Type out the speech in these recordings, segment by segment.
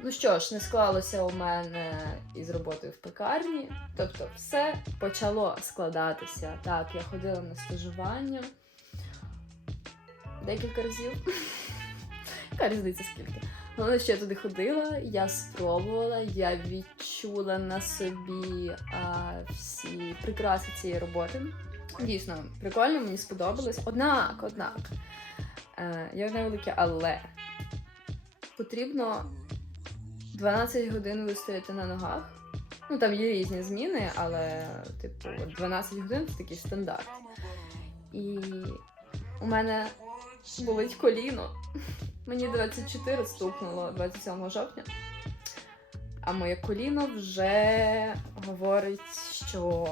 Ну що ж, не склалося у мене із роботою в пекарні. Тобто, все почало складатися. Так, я ходила на стажування декілька разів. Яка різниця скільки? Головне, що я туди ходила, я спробувала, я відчула на собі а, всі прикраси цієї роботи. Дійсно, прикольно, мені сподобалось. Однак, однак, е, є одне велике але. Потрібно 12 годин вистояти на ногах. Ну, там є різні зміни, але, типу, 12 годин це такий стандарт. І у мене болить коліно. Мені 24 стукнуло 27 жовтня. А моє коліно вже говорить, що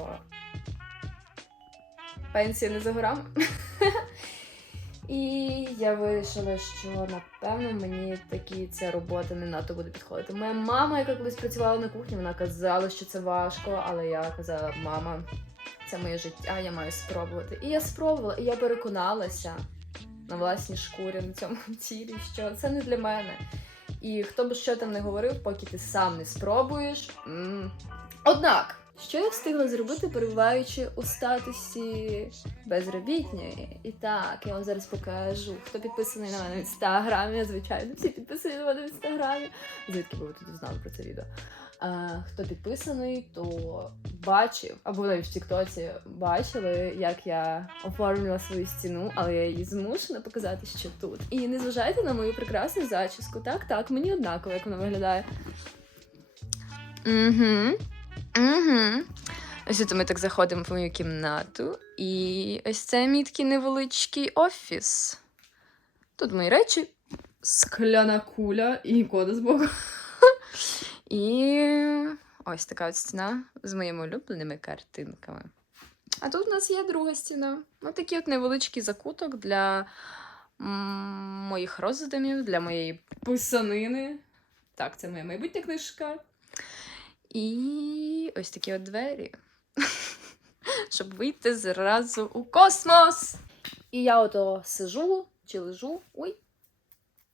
пенсія не за горами. І я вирішила, що напевно мені такі ця робота не надто буде підходити. Моя мама, яка колись працювала на кухні, вона казала, що це важко, але я казала, мама, це моє життя, я маю спробувати. І я спробувала, і я переконалася на власній шкурі на цьому тілі, що це не для мене. І хто б що там не говорив, поки ти сам не спробуєш. м. Однак, що я встигла зробити, перебуваючи у статусі безробітної? І так, я вам зараз покажу, хто підписаний на мене в інстаграмі, звичайно, всі підписані на мене в інстаграмі. Звідки ви тоді знали про це відео? А, хто підписаний, то бачив, або навіть в Тіктоці бачили, як я оформила свою стіну, але я її змушена показати, що тут. І не зважайте на мою прекрасну зачіску. Так, так, мені однаково, як вона виглядає. Угу. Угу. Ось тут ми так заходимо в мою кімнату, і ось це мій такий невеличкий офіс. Тут мої речі, скляна куля і кода з боку. І ось така от стіна з моїми улюбленими картинками. А тут у нас є друга стіна. Ось такий от невеличкий закуток для моїх роздумів, для моєї писанини. Так, це моя майбутня книжка. І ось такі от двері. Щоб вийти зразу у космос. І я ото сижу чи лежу. Ой.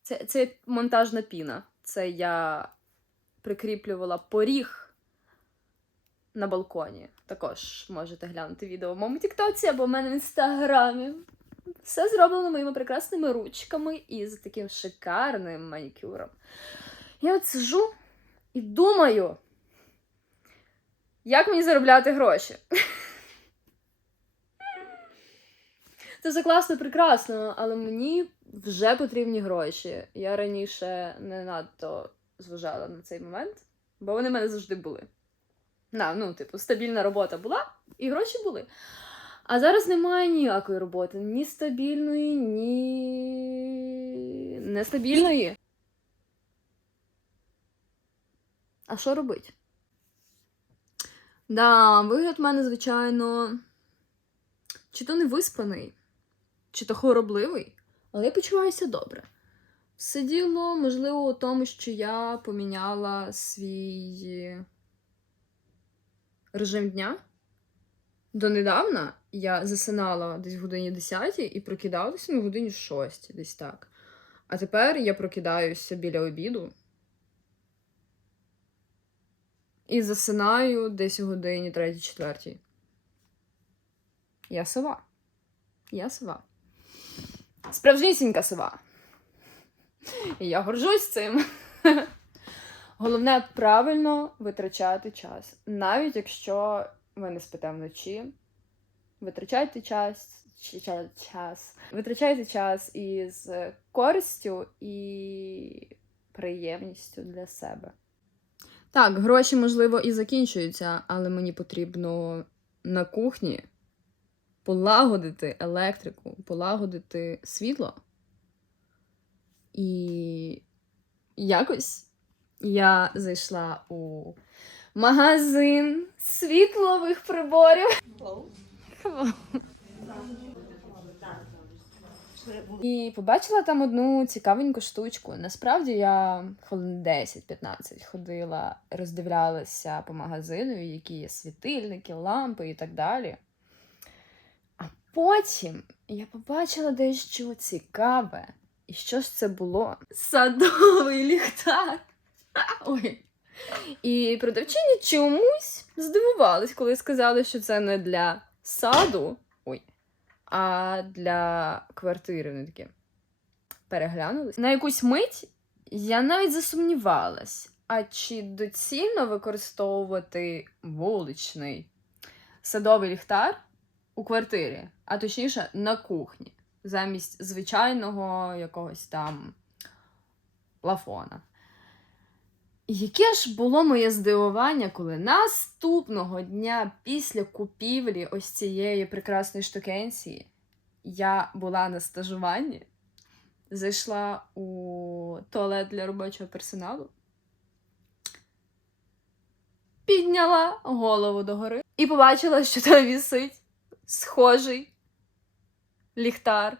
Це, це монтажна піна. Це я прикріплювала поріг на балконі. Також можете глянути відео в моєму тіктоці або в мене в інстаграмі. Все зроблено моїми прекрасними ручками і з таким шикарним манікюром. Я от сижу і думаю, як мені заробляти гроші. Це все класно, прекрасно, але мені вже потрібні гроші. Я раніше не надто зважала на цей момент, бо вони в мене завжди були. На, ну, типу, стабільна робота була, і гроші були. А зараз немає ніякої роботи. Ні стабільної, ні нестабільної. А що робити? Да, вигляд в мене, звичайно, чи то не виспаний, чи то хоробливий, але я почуваюся добре. Все діло, можливо, у тому, що я поміняла свій режим дня. Донедавна я засинала десь в годині 10 і прокидалася на годині 6, десь так. А тепер я прокидаюся біля обіду і засинаю десь у годині 3-4. Я сова. Я сова. Справжнісінька сова. І я горжусь цим. Головне правильно витрачати час. Навіть якщо ви не спите вночі, витрачайте час, час. Витрачайте час із користю і приємністю для себе. Так, гроші, можливо, і закінчуються, але мені потрібно на кухні полагодити електрику, полагодити світло. І якось я зайшла у магазин світлових приборів. І побачила там одну цікавеньку штучку. Насправді я хвилин 10-15 ходила, роздивлялася по магазину, які є світильники, лампи і так далі. А потім я побачила дещо цікаве. І що ж це було? Садовий ліхтар. Ой. І продавчині чомусь здивувались, коли сказали, що це не для саду, а для квартири. Вони такі переглянулись. На якусь мить я навіть засумнівалась, а чи доцільно використовувати вуличний садовий ліхтар у квартирі, а точніше на кухні, замість звичайного якогось там плафона. Яке ж було моє здивування, коли наступного дня після купівлі ось цієї прекрасної штукенції я була на стажуванні, зайшла у туалет для робочого персоналу, підняла голову догори і побачила, що там вісить схожий ліхтар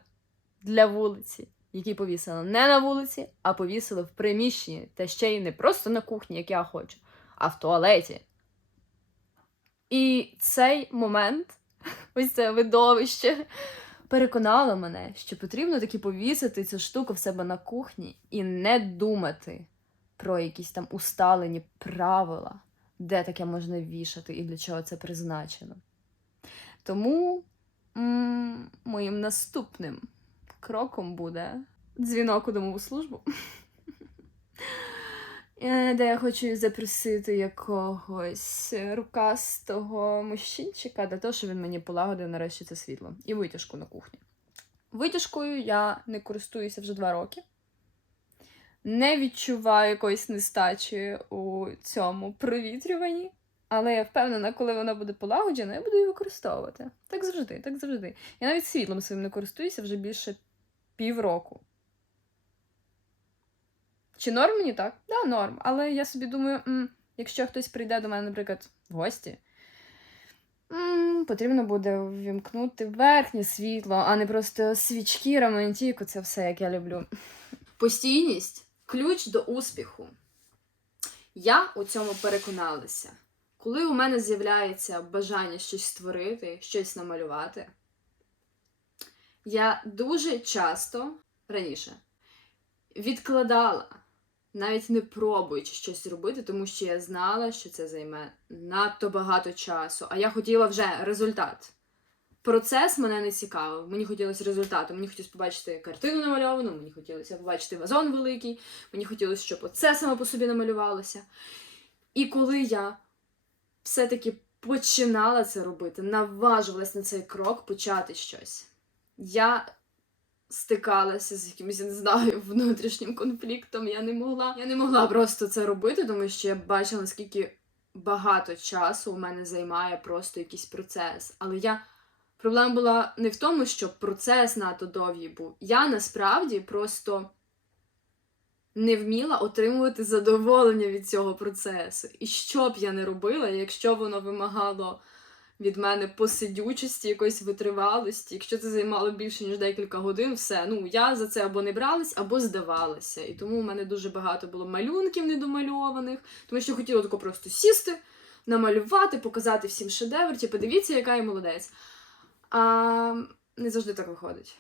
для вулиці, який повісили не на вулиці, а повісили в приміщенні, та ще й не просто на кухні, як я хочу, а в туалеті. І цей момент, ось це видовище, переконало мене, що потрібно таки повісити цю штуку в себе на кухні і не думати про якісь там усталені правила, де таке можна вішати і для чого це призначено. Тому м- моїм наступним кроком буде дзвінок у домову службу. Е, Де я хочу запросити якогось рукастого мужчинчика для того, щоб він мені полагодив нарешті це світло і витяжку на кухні. Витяжкою я не користуюся вже два роки. Не відчуваю якоїсь нестачі у цьому провітрюванні. Але я впевнена, коли вона буде полагоджена, я буду її використовувати. Так завжди, так завжди. Я навіть світлом своїм не користуюся вже більше півроку. Чи норм мені так? Да, норм. Але я собі думаю, м, якщо хтось прийде до мене, наприклад, в гості, м, потрібно буде ввімкнути верхнє світло, а не просто свічки, романтику, це все, як я люблю. Постійність ключ до успіху. Я у цьому переконалася. Коли у мене з'являється бажання щось створити, щось намалювати, я дуже часто раніше відкладала, навіть не пробуючи щось робити, тому що я знала, що це займе надто багато часу, а я хотіла вже результат. Процес мене не цікавив. Мені хотілося результату. Мені хотілося побачити картину намальовану, мені хотілося побачити вазон великий, мені хотілося, щоб оце саме по собі намалювалося. І коли я все-таки починала це робити, наважувалась на цей крок почати щось. Я стикалася з якимось, я не знаю, внутрішнім конфліктом. Я не могла. Я не могла просто це робити, тому що я бачила, наскільки багато часу у мене займає просто якийсь процес. Але я. Проблема була не в тому, що процес надто довгий був. Я насправді просто не вміла отримувати задоволення від цього процесу. І що б я не робила, якщо воно вимагало від мене посидючості, якоїсь витривалості, якщо це займало більше, ніж декілька годин, все. Ну, я за це або не бралась, або здавалася. І тому у мене дуже багато було малюнків недомальованих, тому що хотіла тако просто сісти, намалювати, показати всім шедевр, ті подивіться, яка я молодець. А не завжди так виходить.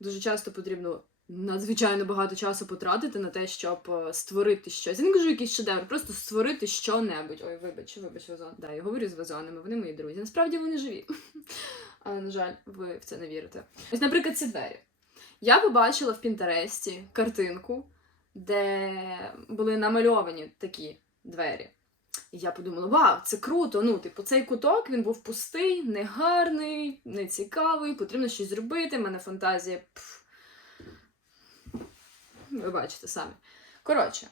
Дуже часто потрібно надзвичайно багато часу потратити на те, щоб е, створити щось. Я не кажу якийсь шедевр, просто створити що-небудь. Ой, вибач, вибач, вазон. Да, я говорю з вазонами, вони мої друзі. Насправді вони живі. Але, на жаль, ви в це не вірите. Ось, наприклад, ці двері. Я побачила в Пінтересті картинку, де були намальовані такі двері. І я подумала, вау, це круто. Ну, типу, цей куток він був пустий, негарний, нецікавий, потрібно щось зробити. У мене фантазія. Пф. Ви бачите самі. Коротше,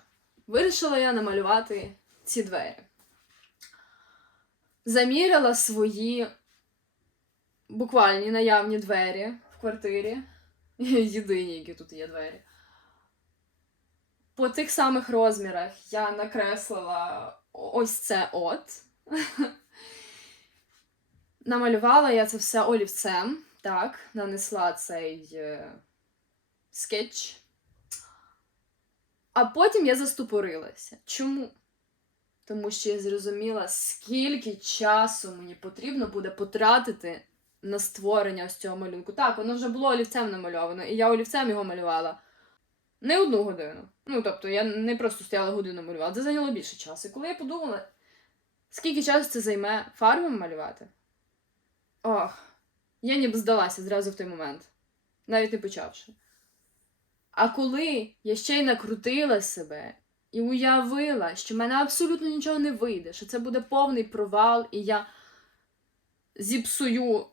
вирішила я намалювати ці двері. Заміряла свої буквальні наявні двері в квартирі. Єдині, які тут є двері. По тих самих розмірах я накреслила ось це от. Намалювала я це все олівцем. Так, нанесла цей е, скетч. А потім я заступорилася. Чому? Тому що я зрозуміла, скільки часу мені потрібно буде потратити на створення ось цього малюнку. Так, воно вже було олівцем намальовано, і я олівцем його малювала. Не одну годину. Ну, тобто, я не просто стояла годину малювала, це зайняло більше часу. І коли я подумала, скільки часу це займе фарбами малювати? Ох, я ніби здалася зразу в той момент, навіть не почавши. А коли я ще й накрутила себе і уявила, що в мене абсолютно нічого не вийде, що це буде повний провал, і я зіпсую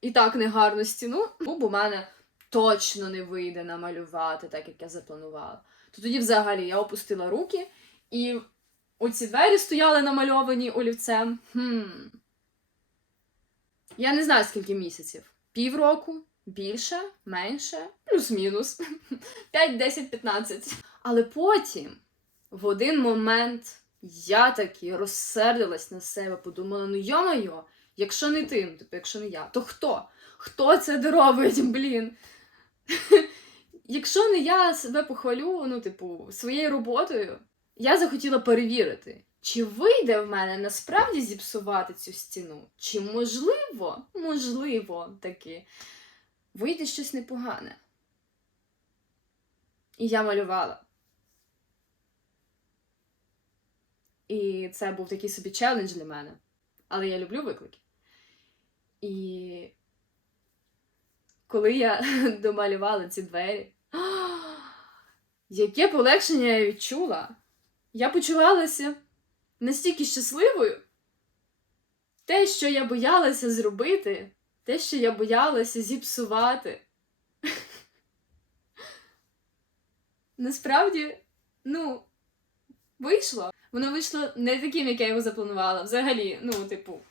і так негарну стіну, ну, бо в мене точно не вийде намалювати так, як я запланувала. То тоді взагалі я опустила руки, і оці двері стояли намальовані олівцем. Хм. Я не знаю, скільки місяців. Півроку, більше, менше, плюс-мінус. 5, 10, 15. Але потім, в один момент, я таки розсердилась на себе, подумала: ну йо-моє, якщо не ти, ну, типу, якщо не я, то хто? Хто це доробить, блін? Якщо не я себе похвалю, ну, типу, своєю роботою, я захотіла перевірити, чи вийде в мене насправді зіпсувати цю стіну? Чи можливо, можливо, таки, вийде щось непогане. І я малювала. І це був такий собі челендж для мене. Але я люблю виклики. І коли я домалювала ці двері, яке полегшення я відчула. Я почувалася настільки щасливою. Те, що я боялася зробити, те, що я боялася зіпсувати. Насправді, ну, вийшло. Воно вийшло не таким, як я його запланувала. Взагалі, ну, типу,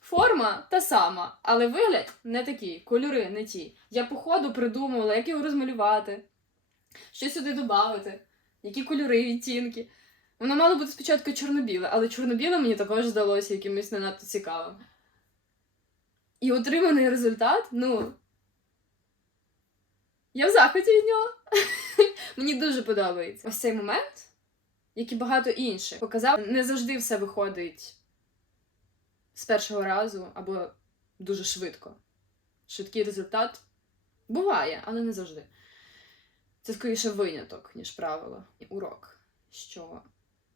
форма та сама, але вигляд не такий, кольори не ті. Я по ходу придумувала, як його розмалювати, що сюди додати, які кольори, відтінки. Воно мало бути спочатку чорно-біле, але чорно-біле мені також здалося якимось не надто цікавим. І отриманий результат, ну. Я в захваті від нього. Мені дуже подобається. Ось цей момент, як і багато інших, показав, не завжди все виходить з першого разу або дуже швидко. Швидкий результат буває, але не завжди. Це скоріше виняток, ніж правило. І урок, що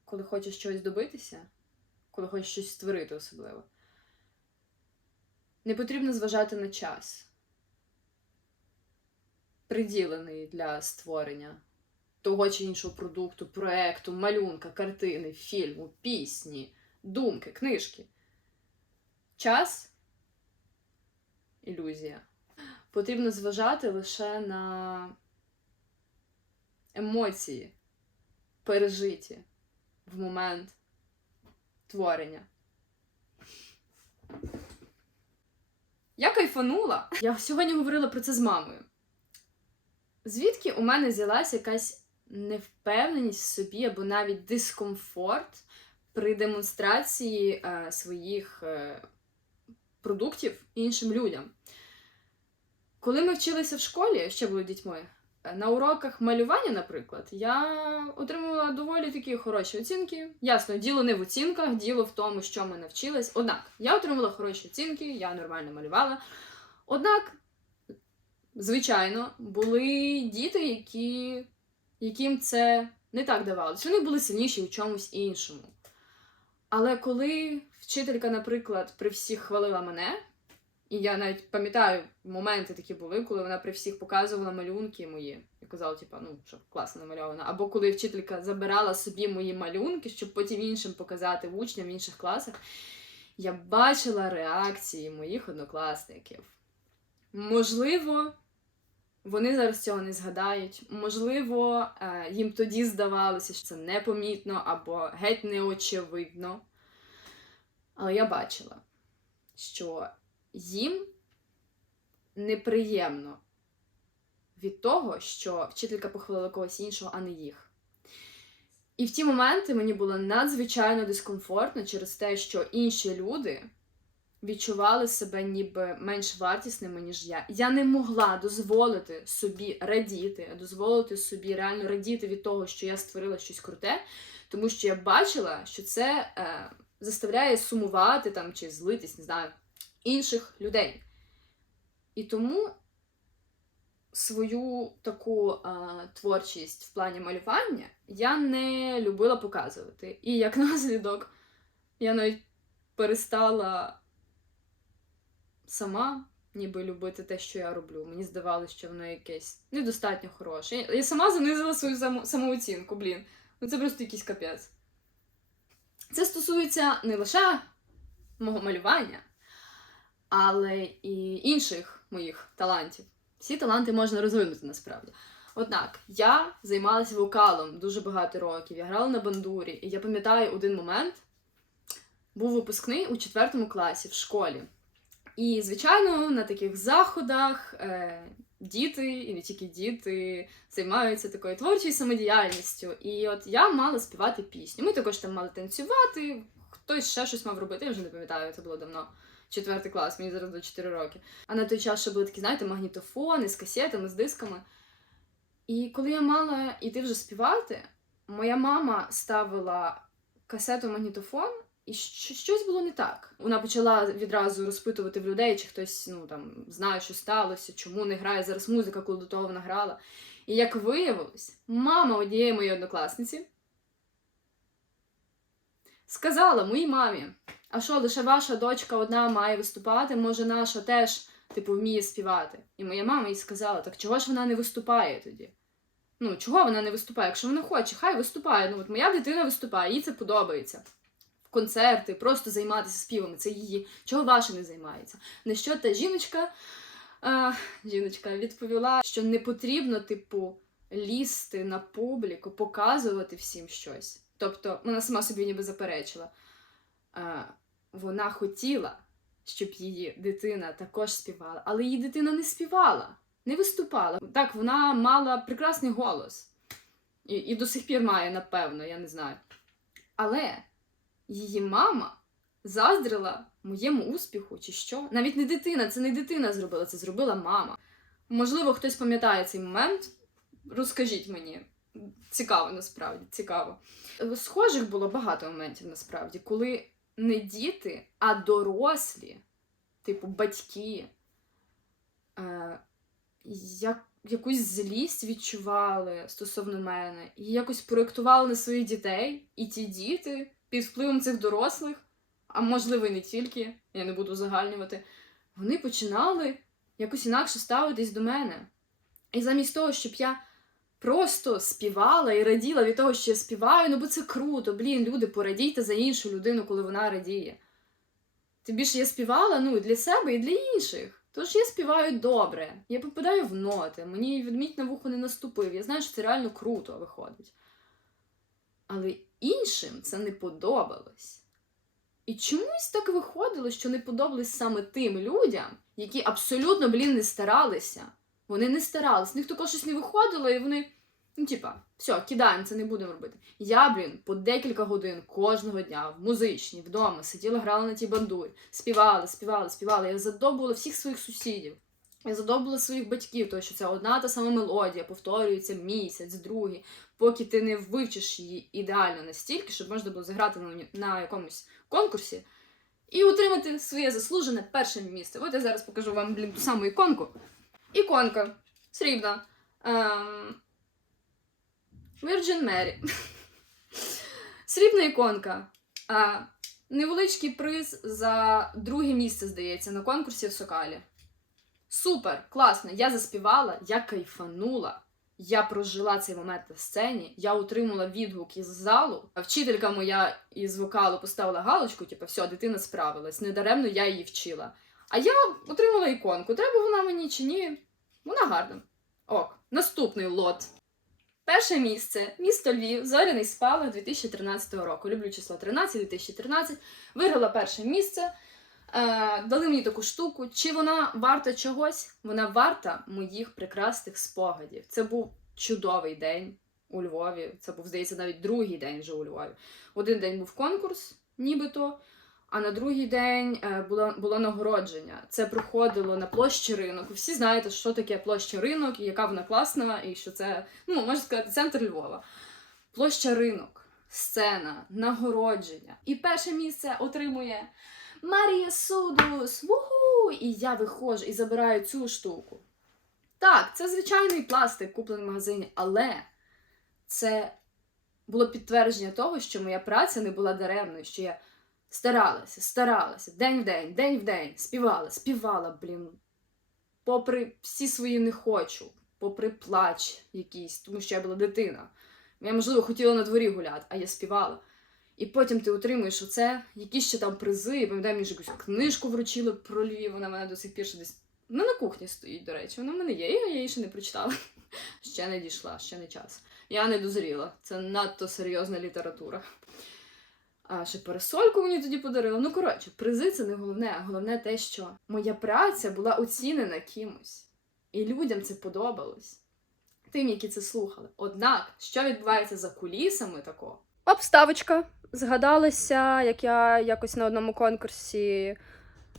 коли хочеш щось добитися, коли хочеш щось створити особливо, не потрібно зважати на час, приділений для створення того чи іншого продукту, проекту, малюнка, картини, фільму, пісні, думки, книжки. Час ілюзія. Потрібно зважати лише на емоції, пережиті в момент творення. Я кайфанула. Я сьогодні говорила про це з мамою. Звідки у мене взялася якась невпевненість в собі або навіть дискомфорт при демонстрації е, своїх е, продуктів іншим людям. Коли ми вчилися в школі, ще були дітьми, на уроках малювання, наприклад, я отримувала доволі такі хороші оцінки. Ясно, діло не в оцінках, діло в тому, що ми навчились. Однак, я отримувала хороші оцінки, я нормально малювала. Однак, звичайно, були діти, які, яким це не так давалося. Вони були сильніші у чомусь іншому. Але коли вчителька, наприклад, при всіх хвалила мене, і я навіть пам'ятаю, моменти такі були, коли вона при всіх показувала малюнки мої і казала, типу, ну, що класно намальована. Або коли вчителька забирала собі мої малюнки, щоб потім іншим показати учням в інших класах, я бачила реакції моїх однокласників. Можливо, вони зараз цього не згадають. Можливо, е, їм тоді здавалося, що це непомітно або геть неочевидно. Але я бачила, що їм неприємно від того, що вчителька похвалила когось іншого, а не їх. І в ті моменти мені було надзвичайно дискомфортно через те, що інші люди відчували себе ніби менш вартісними, ніж я. Я не могла дозволити собі радіти, дозволити собі реально радіти від того, що я створила щось круте, тому що я бачила, що це е, заставляє сумувати там чи злитись, не знаю, інших людей. І тому свою таку е, творчість в плані малювання я не любила показувати. І як наслідок, я навіть перестала сама ніби любити те, що я роблю. Мені здавалося, що воно якесь недостатньо хороше. Я сама занизила свою само, самооцінку, блін. Ну це просто якийсь капець. Це стосується не лише мого малювання, але і інших моїх талантів. Всі таланти можна розвинути насправді. Однак я займалася вокалом дуже багато років. Я грала на бандурі, і я пам'ятаю один момент. Був випускний у четвертому класі в школі. І, звичайно, на таких заходах е, діти, і не тільки діти, займаються такою творчою самодіяльністю. І от я мала співати пісню. Ми також там мали танцювати, хтось ще щось мав робити, я вже не пам'ятаю, це було давно. Четвертий клас, мені зараз до 4 роки. А на той час ще були такі, знаєте, магнітофони з касетами, з дисками. І коли я мала йти вже співати, моя мама ставила касету магнітофон, і щось було не так. Вона почала відразу розпитувати в людей, чи хтось ну, там, знає, що сталося, чому не грає зараз музика, коли до того вона грала. І як виявилось, мама однієї моєї однокласниці сказала моїй мамі: а що, лише ваша дочка одна має виступати, може наша теж типу вміє співати. І моя мама їй сказала: так чого ж вона не виступає тоді? Ну, чого вона не виступає? Якщо вона хоче, хай виступає. Ну, от моя дитина виступає, їй це подобається. Концерти, просто займатися співами, це її. Чого ваша не займається? На що та жіночка, а, жіночка відповіла, що не потрібно, типу, лізти на публіку, показувати всім щось. Тобто, вона сама собі ніби заперечила. А, вона хотіла, щоб її дитина також співала, але її дитина не співала, не виступала. Так, вона мала прекрасний голос. І, і до сих пір має, напевно, я не знаю. Але її мама заздрила моєму успіху, чи що? Навіть не дитина, це не дитина зробила, це зробила мама. Можливо, хтось пам'ятає цей момент. Розкажіть мені. Цікаво, насправді, цікаво. Схожих було багато моментів, насправді, коли не діти, а дорослі, типу батьки, е, як, якусь злість відчували стосовно мене, і якось проєктували на своїх дітей, і ті діти під впливом цих дорослих, а можливо і не тільки, я не буду узагальнювати, вони починали якось інакше ставитись до мене. І замість того, щоб я просто співала і раділа від того, що я співаю, ну бо це круто, блін, люди, порадійте за іншу людину, коли вона радіє. Тим більше я співала ну, для себе, і для інших. Тож я співаю добре, я попадаю в ноти, мені відмідь на вухо не наступив. Я знаю, що це реально круто виходить. Але іншим це не подобалось. І чомусь так виходило, що не подобалось саме тим людям, які абсолютно, блін, не старалися. Вони не старались, в них також щось не виходило, і вони, ну, типа, все, кидаємо, це не будемо робити. Я, блін, по декілька годин кожного дня в музичній, вдома сиділа, грала на тій бандурі, співала, співала, співала. Я задобула всіх своїх сусідів. Я задобула своїх батьків, тому що це одна та сама мелодія повторюється місяць, другий, поки ти не вивчиш її ідеально настільки, щоб можна було заграти на, на якомусь конкурсі і отримати своє заслужене перше місце. От я зараз покажу вам, блін, ту саму іконку. Іконка срібна. Ем... Mary. Срібна іконка. А, невеличкий приз за друге місце, здається, на конкурсі в Сокалі. Супер, класно. Я заспівала, я кайфанула. Я прожила цей момент на сцені, я отримала відгук із залу. А вчителька моя із вокалу поставила галочку, типу, все, дитина справилась. Недаремно я її вчила. А я отримала іконку. Треба вона мені чи ні? Вона гарна. Ок, наступний лот. Перше місце місто Львів, зоряний спалах 2013 року. Люблю число 13, 2013. Виграла перше місце. Е, дали мені таку штуку. Чи вона варта чогось? Вона варта моїх прекрасних спогадів. Це був чудовий день у Львові. Це був, здається, навіть другий день вже у Львові. Один день був конкурс, нібито. А на другий день е, було, було нагородження. Це проходило на площі ринок. Ви всі знаєте, що таке площа ринок і яка вона класна, і що це, ну, можна сказати, центр Львова. Площа ринок, сцена, нагородження. І перше місце отримує Марія Судус. Вуху! І я виходжу і забираю цю штуку. Так, це звичайний пластик, куплений в магазині, але це було підтвердження того, що моя праця не була даремною, що я старалася, старалася, день в день, день в день, співала, співала, блін. Попри всі свої не хочу, попри плач якийсь, тому що я була дитина. Я, можливо, хотіла на дворі гуляти, а я співала. І потім ти отримуєш оце, якісь ще там призи. Я пам'ятаю, мені ж якусь книжку вручили про Львів, вона в мене до сих пір ще десь. Ну, на кухні стоїть, до речі, вона в мене є, я її ще не прочитала. Ще не дійшла, ще не час. Я не дозріла. Це надто серйозна література. А ще парасольку мені тоді подарили. Ну, коротше, призи це не головне, а головне те, що моя праця була оцінена кимось. І людям це подобалось. Тим, які це слухали. Однак, що відбувається за кулісами такого? Обставочка. Згадалася, як я якось на одному конкурсі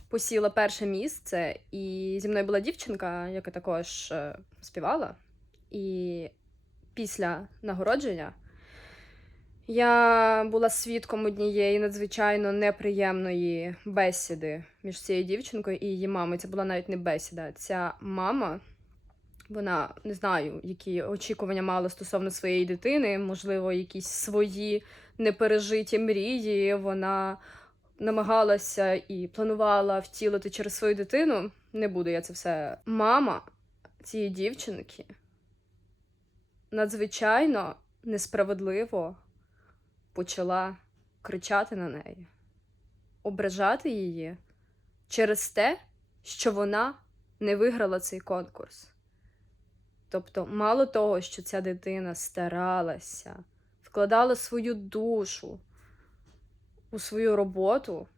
посіла перше місце, і зі мною була дівчинка, яка також е, співала. І після нагородження я була свідком однієї надзвичайно неприємної бесіди між цією дівчинкою і її мамою. Це була навіть не бесіда. Ця мама, вона не знаю, які очікування мала стосовно своєї дитини, можливо, якісь свої непережиті мрії. Вона намагалася і планувала втілити через свою дитину. Не буду я це все. Мама цієї дівчинки надзвичайно несправедливо почала кричати на неї, ображати її через те, що вона не виграла цей конкурс. Тобто, мало того, що ця дитина старалася, вкладала свою душу у свою роботу,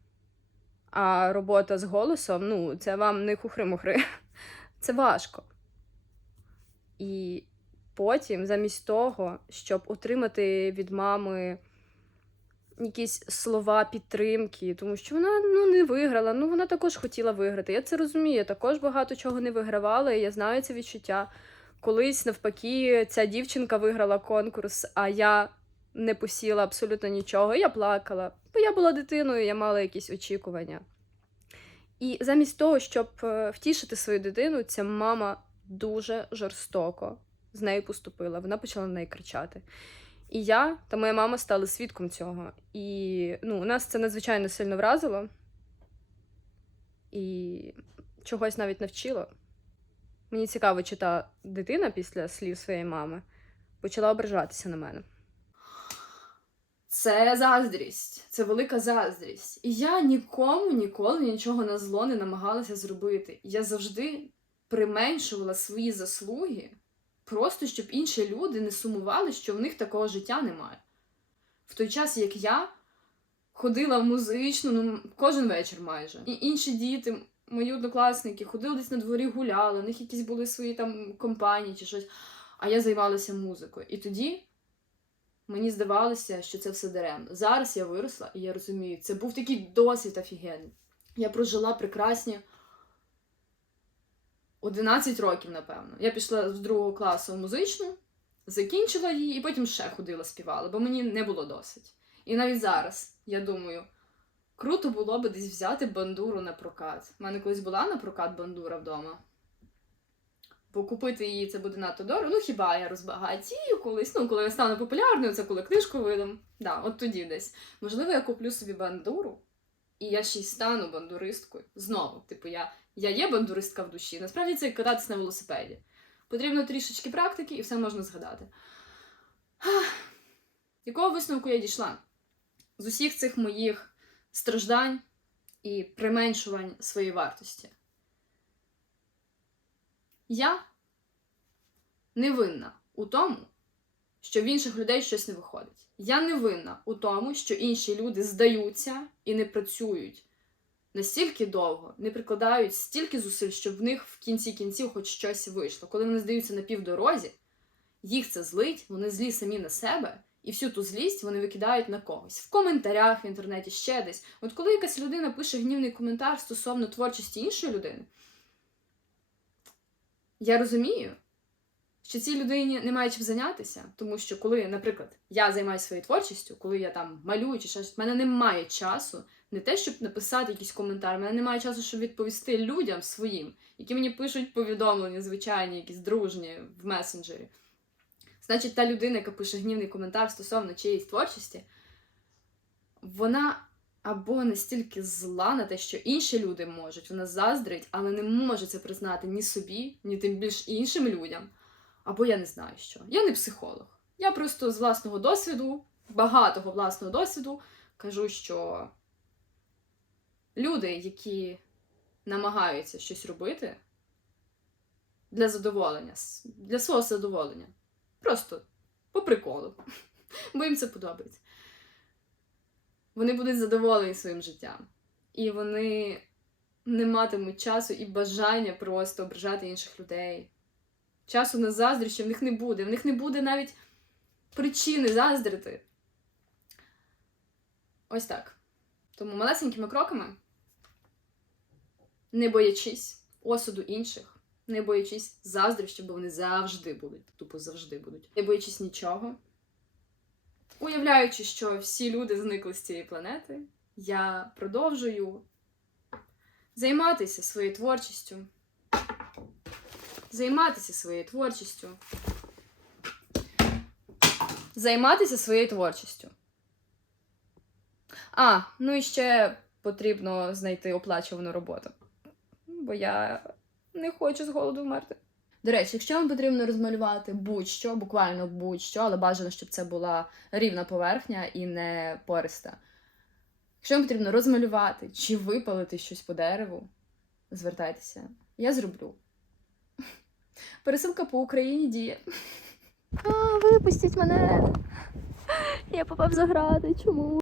а робота з голосом ну, це вам не хухри-мухри, це важко. І потім, замість того, щоб отримати від мами якісь слова підтримки, тому що вона ну, не виграла, ну вона також хотіла виграти. Я це розумію, я також багато чого не вигравала, і я знаю це відчуття. Колись, навпаки, ця дівчинка виграла конкурс, а я не посіла абсолютно нічого. Я плакала, бо я була дитиною, я мала якісь очікування. І замість того, щоб е, втішити свою дитину, ця мама дуже жорстоко з нею поступила. Вона почала на неї кричати. І я та моя мама стали свідком цього. І ну, нас це надзвичайно сильно вразило і чогось навіть навчило. Мені цікаво, чи та дитина після слів своєї мами почала ображатися на мене. Це заздрість, це велика заздрість. І я нікому ніколи нічого на зло не намагалася зробити. Я завжди применшувала свої заслуги, просто щоб інші люди не сумували, що в них такого життя немає. В той час, як я ходила в музичну, ну кожен вечір майже. І інші діти, мої однокласники, ходили десь на дворі гуляли, у них якісь були свої там компанії чи щось. А я займалася музикою. І тоді мені здавалося, що це все даремно. Зараз я виросла і я розумію, це був такий досвід офігенний. Я прожила прекрасні 11 років, напевно. Я пішла з другого класу в музичну, закінчила її і потім ще ходила співала, бо мені не було досить. І навіть зараз я думаю, круто було би десь взяти бандуру на прокат. У мене колись була на прокат бандура вдома. Бо купити її це буде надто дорого. Ну хіба я розбагатію колись, ну коли я стану популярною, це коли книжку видам. Да, от тоді десь. Можливо, я куплю собі бандуру, і я ще й стану бандуристкою. Знову, типу, я, я є бандуристка в душі. Насправді це як кататись на велосипеді. Потрібно трішечки практики, і все можна згадати. Якого висновку я дійшла? З усіх цих моїх страждань і применшувань своєї вартості. Я не винна у тому, що в інших людей щось не виходить. Я не винна у тому, що інші люди здаються і не працюють настільки довго, не прикладають стільки зусиль, щоб в них в кінці кінців хоч щось вийшло. Коли вони здаються на півдорозі, їх це злить, вони злі самі на себе, і всю ту злість вони викидають на когось в коментарях в інтернеті, ще десь. От коли якась людина пише гнівний коментар стосовно творчості іншої людини, я розумію, що цій людині немає чим зайнятися, тому що коли, наприклад, я займаюся своєю творчістю, коли я там малюю чи щось, в мене немає часу не те, щоб написати якийсь коментар, в мене немає часу, щоб відповісти людям своїм, які мені пишуть повідомлення, звичайні, якісь дружні в месенджері. Значить, та людина, яка пише гнівний коментар стосовно чиєїсь творчості, вона або настільки зла на те, що інші люди можуть, вона заздрить, але не може це признати ні собі, ні тим більш іншим людям. Або я не знаю що. Я не психолог. Я просто з власного досвіду, багатого власного досвіду, кажу, що люди, які намагаються щось робити для задоволення, для свого задоволення, просто по приколу, бо їм це подобається. Вони будуть задоволені своїм життям. І вони не матимуть часу і бажання просто ображати інших людей. Часу на заздріщі в них не буде. В них не буде навіть причини заздрити. Ось так. Тому малесенькими кроками, не боячись осуду інших, не боячись заздрощі, бо вони завжди будуть, тупо завжди будуть. Не боячись нічого. Уявляючи, що всі люди зникли з цієї планети, я продовжую займатися своєю творчістю. Займатися своєю творчістю. Займатися своєю творчістю. А, ну і ще потрібно знайти оплачувану роботу. Бо я не хочу з голоду вмерти. До речі, якщо вам потрібно розмалювати будь-що, буквально будь-що, але бажано, щоб це була рівна поверхня і не пориста. Якщо вам потрібно розмалювати чи випалити щось по дереву, звертайтеся. Я зроблю. Пересилка по Україні діє. А, випустіть мене! Я попав за гради. Чому?